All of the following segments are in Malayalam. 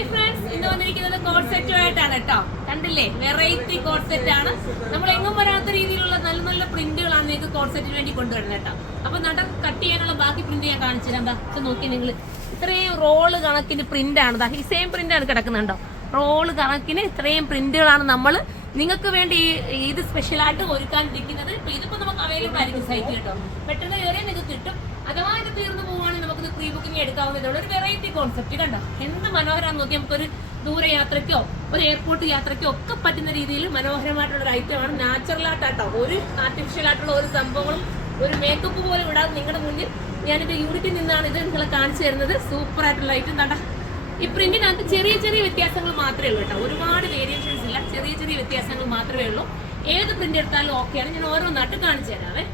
ഹായ് ഫ്രണ്ട്സ്, ഇന്ന് വന്നിരിക്കുന്നത് കോഡ് സെറ്റുമായിട്ടാണ് കേട്ടോ. കണ്ടില്ലേ, വെറൈറ്റി കോഡ് സെറ്റ് ആണ്. നമ്മൾ എങ്ങും വരാത്ത രീതിയിലുള്ള നല്ല നല്ല പ്രിന്റുകളാണ് നിങ്ങൾക്ക് കോഡ് സെറ്റിന് വേണ്ടി കൊണ്ടുവരുന്നത് കേട്ടോ. അപ്പൊ കട്ട് ചെയ്യാനുള്ള ബാക്കി പ്രിന്റ് ഞാൻ കാണിച്ചു തരാം. ഇത് നോക്കി നിങ്ങൾ, ഇത്രയും റോള് കണക്കിന് പ്രിന്റ് ആണ്. ഈ സെയിം പ്രിന്റ് ആണ് കിടക്കുന്നുണ്ടോ? റോള് കണക്കിന് ഇത്രയും പ്രിന്റുകളാണ് നമ്മൾ നിങ്ങൾക്ക് വേണ്ടി ഇത് സ്പെഷ്യലായിട്ട് ഒരുക്കാനിരിക്കുന്നത്. ഇതിപ്പോ നമുക്ക് അവൈലബിൾ ആയിരിക്കും സൈറ്റ് കേട്ടോ. പെട്ടെന്ന് കയറിയാൽ നിങ്ങൾക്ക് കിട്ടും. അഥവാ ഇത് തീർന്നു പോവുകയാണെങ്കിൽ നമുക്ക് പ്രീ ബുക്കിംഗ് എടുക്കാവുന്നതുള്ള ഒരു വെറൈറ്റി കോൺസെപ്റ്റ് കണ്ടോ. എന്ത് മനോഹരമാണെന്ന് നോക്കി നമുക്കൊരു ദൂരയാത്രയ്ക്കോ ഒരു എയർപോർട്ട് യാത്രയ്ക്കോ ഒക്കെ പറ്റുന്ന രീതിയിൽ മനോഹരമായിട്ടുള്ള ഒരു ഐറ്റമാണ്. നാച്ചുറൽ ആയിട്ടോ, ഒരു ആർട്ടിഫിഷ്യൽ ആയിട്ടുള്ള ഒരു സംഭവങ്ങളും ഒരു മേക്കപ്പ് പോലും ഇടാതെ നിങ്ങളുടെ മുന്നിൽ ഞാനിത് യൂണിറ്റിൽ നിന്നാണ് ഇത് നിങ്ങളെ കാണിച്ചു തരുന്നത്. സൂപ്പർ ആയിട്ടുള്ള ഐറ്റം കണ്ട. ഈ പ്രിന്റിനകത്ത് ചെറിയ ചെറിയ വ്യത്യാസങ്ങൾ മാത്രമേ ഉള്ളൂ കേട്ടോ. ഒരുപാട് വേരിയേഷൻസ് ഇല്ല, ചെറിയ ചെറിയ വ്യത്യാസങ്ങൾ മാത്രമേ ഉള്ളൂ. ഏത് പ്രിന്റ് എടുത്താലും ഓക്കെയാണ്. ഞാൻ ഓരോന്നായിട്ട് കാണിച്ചു തരാവേ.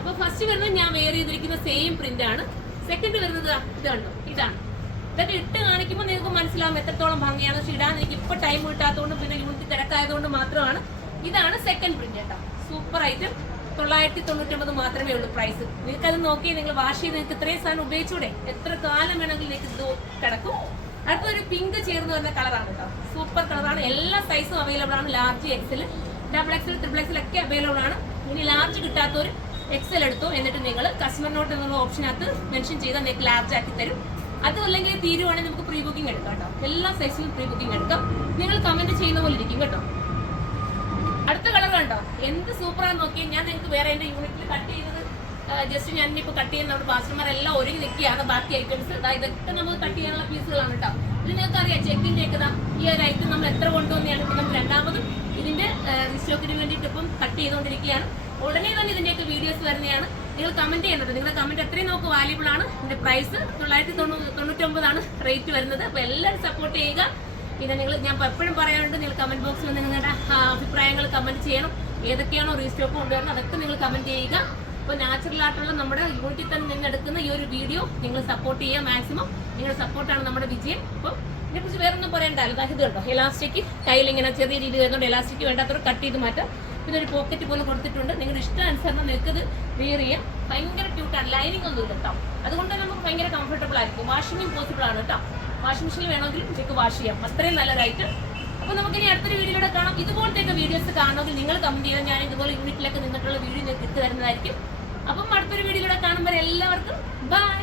അപ്പൊ ഫസ്റ്റ് വരുന്നത് ഞാൻ വെയർ ചെയ്തിരിക്കുന്ന സെയിം പ്രിന്റ് ആണ്. സെക്കൻഡ് വരുന്നത് ഇതാണ്. ഇതൊക്കെ ഇട്ട് കാണിക്കുമ്പോൾ നിങ്ങൾക്ക് മനസ്സിലാവും എത്രത്തോളം ഭംഗിയാണ്. പക്ഷെ ഇടാൻ എനിക്ക് ഇപ്പൊ ടൈം കിട്ടാത്തതുകൊണ്ട് പിന്നെ യൂണിറ്റ് തിരക്കായതുകൊണ്ട് മാത്രമാണ്. ഇതാണ് സെക്കൻഡ് പ്രിന്റ് കേട്ടോ. Super item. 999 മാത്രമേ ഉള്ളൂ പ്രൈസ്. നിങ്ങൾക്ക് അത് നോക്കി നിങ്ങൾ വാഷ് ചെയ്ത് നിങ്ങൾക്ക് ഇത്രയും സാധനം ഉപയോഗിച്ചൂടെ? എത്ര കാലം വേണമെങ്കിൽ നിങ്ങൾക്ക് ഇത് കിടക്കും. അടുത്തൊരു പിങ്ക് ചേർന്ന് വരുന്ന കളറാണ് കേട്ടോ. സൂപ്പർ കളറാണ്. എല്ലാ സൈസും അവൈലബിൾ ആണ്. Large, XL, double XL, triple XL ഒക്കെ അവൈലബിൾ ആണ്. ഇനി ലാർജ് കിട്ടാത്തവർ എക്സൽ എടുത്തു. എന്നിട്ട് നിങ്ങൾ കസ്റ്റമർ നോട്ട് എന്നുള്ള ഓപ്ഷനകത്ത് മെൻഷൻ ചെയ്താൽ നിങ്ങൾക്ക് ലാർജ് ആക്കി തരും. അതുമല്ലെങ്കിൽ തീരുവാണെങ്കിൽ നമുക്ക് പ്രീ ബുക്കിംഗ് എടുക്കാം കേട്ടോ. എല്ലാ സൈസിലും പ്രീ ബുക്കിംഗ് എടുക്കാം. നിങ്ങൾ കമന്റ് ചെയ്യുന്ന പോലെ ഇരിക്കും കേട്ടോ. അടുത്ത കളർ കണ്ടോ, എന്ത് സൂപ്പറാന്ന് നോക്കിയാൽ. ഞാൻ നിങ്ങൾക്ക് വേറെ എന്റെ യൂണിറ്റിൽ കട്ട് ചെയ്യുന്നത് ജസ്റ്റ് ഞാൻ ഇപ്പൊ കട്ട് ചെയ്യുന്ന നമ്മുടെ പാസ്റ്റർമാരെല്ലാം ഒരുങ്ങി നിൽക്കുകയാണ്. ബാക്കി ഐറ്റംസ് ഇതൊക്കെ നമുക്ക് കട്ട് ചെയ്യാനുള്ള പീസുകളാണ് കേട്ടോ. ഇത് നിങ്ങൾക്ക് അറിയാം, ചെക്കിന്റെ ഒക്കെ ഈ ഒരു ഐറ്റം നമ്മൾ എത്ര കൊണ്ടുവന്നെയാണ് ഇപ്പൊ നമ്മൾ രണ്ടാമതും ഇതിന്റെ റീസ്റ്റോക്കിന് വേണ്ടിയിട്ട് ഇപ്പം കട്ട് ചെയ്തുകൊണ്ടിരിക്കുകയാണ്. ഉടനെ തന്നെ ഇതിന്റെയൊക്കെ വീഡിയോസ് വരുന്നതാണ്. നിങ്ങൾ കമന്റ് ചെയ്യുന്നുണ്ട്. നിങ്ങളുടെ കമന്റ് എത്രയും നമുക്ക് വാല്യൂബിൾ ആണ്. ഇതിന്റെ പ്രൈസ് 999 ആണ് റേറ്റ് വരുന്നത്. അപ്പൊ എല്ലാവരും സപ്പോർട്ട് ചെയ്യുക. പിന്നെ ഞാൻ എപ്പോഴും പറയാറുണ്ട്, നിങ്ങൾ കമന്റ് ബോക്സിൽ നിങ്ങളുടെ അഭിപ്രായങ്ങൾ കമന്റ് ചെയ്യണം. ഏതൊക്കെയാണോ റീസ്റ്റോക്ക് കൊണ്ടുവരുന്നത് അതൊക്കെ നിങ്ങൾ കമന്റ് ചെയ്യുക. അപ്പോൾ നാച്ചുറൽ ആയിട്ടുള്ള നമ്മുടെ യൂണിറ്റിൽ തന്നെ നിന്ന് എടുക്കുന്ന ഈ ഒരു വീഡിയോ നിങ്ങൾ സപ്പോർട്ട് ചെയ്യുക മാക്സിമം. നിങ്ങളുടെ സപ്പോർട്ടാണ് നമ്മുടെ വിജയം. അപ്പോൾ ഇതിനെക്കുറിച്ച് വേറെ ഒന്നും പറയണ്ടല്ലോ. ഇത് കേട്ടോ, എലാസ്റ്റിക് കയ്യിൽ ഇങ്ങനെ ചെറിയ രീതിയിൽ വരുന്നുണ്ട്. എലാസ്റ്റിക് വേണ്ടാത്തവർ കട്ട് ചെയ്ത് മാറ്റാം. പിന്നെ ഒരു പോക്കറ്റ് പോലെ കൊടുത്തിട്ടുണ്ട്. നിങ്ങളുടെ ഇഷ്ടാനുസരണം നിങ്ങൾക്ക് ഇത് വെയർ ചെയ്യാം. ഭയങ്കര ക്യൂട്ടാണ്. ലൈനിങ് ഒന്നും ഇല്ല കേട്ടോ. അതുകൊണ്ട് തന്നെ നമുക്ക് ഭയങ്കര കംഫർട്ടബിൾ ആയിരിക്കും. വാഷിംഗും പോസിബിൾ ആണ് കേട്ടോ. വാഷിംഗ് മെഷീൻ വേണമെങ്കിൽ നിങ്ങൾക്ക് വാഷ് ചെയ്യാം. അത്രയും നല്ലൊരു ഐറ്റം. അപ്പോൾ നമുക്ക് ഇനി അടുത്തൊരു വീഡിയോയിലൂടെ കാണാം. ഇതുപോലത്തെ വീഡിയോസ് കാണണമെങ്കിൽ നിങ്ങൾ കമന്റ് ചെയ്താൽ ഞാൻ ഇതുപോലെ യൂണിറ്റിലൊക്കെ നിന്നിട്ടുള്ള വീഡിയോ നിങ്ങൾക്ക് ഇട്ട് തരുന്നതായിരിക്കും. അപ്പം അടുത്തൊരു വീഡിയോയിലൂടെ കാണുമ്പോൾ എല്ലാവർക്കും ബൈ.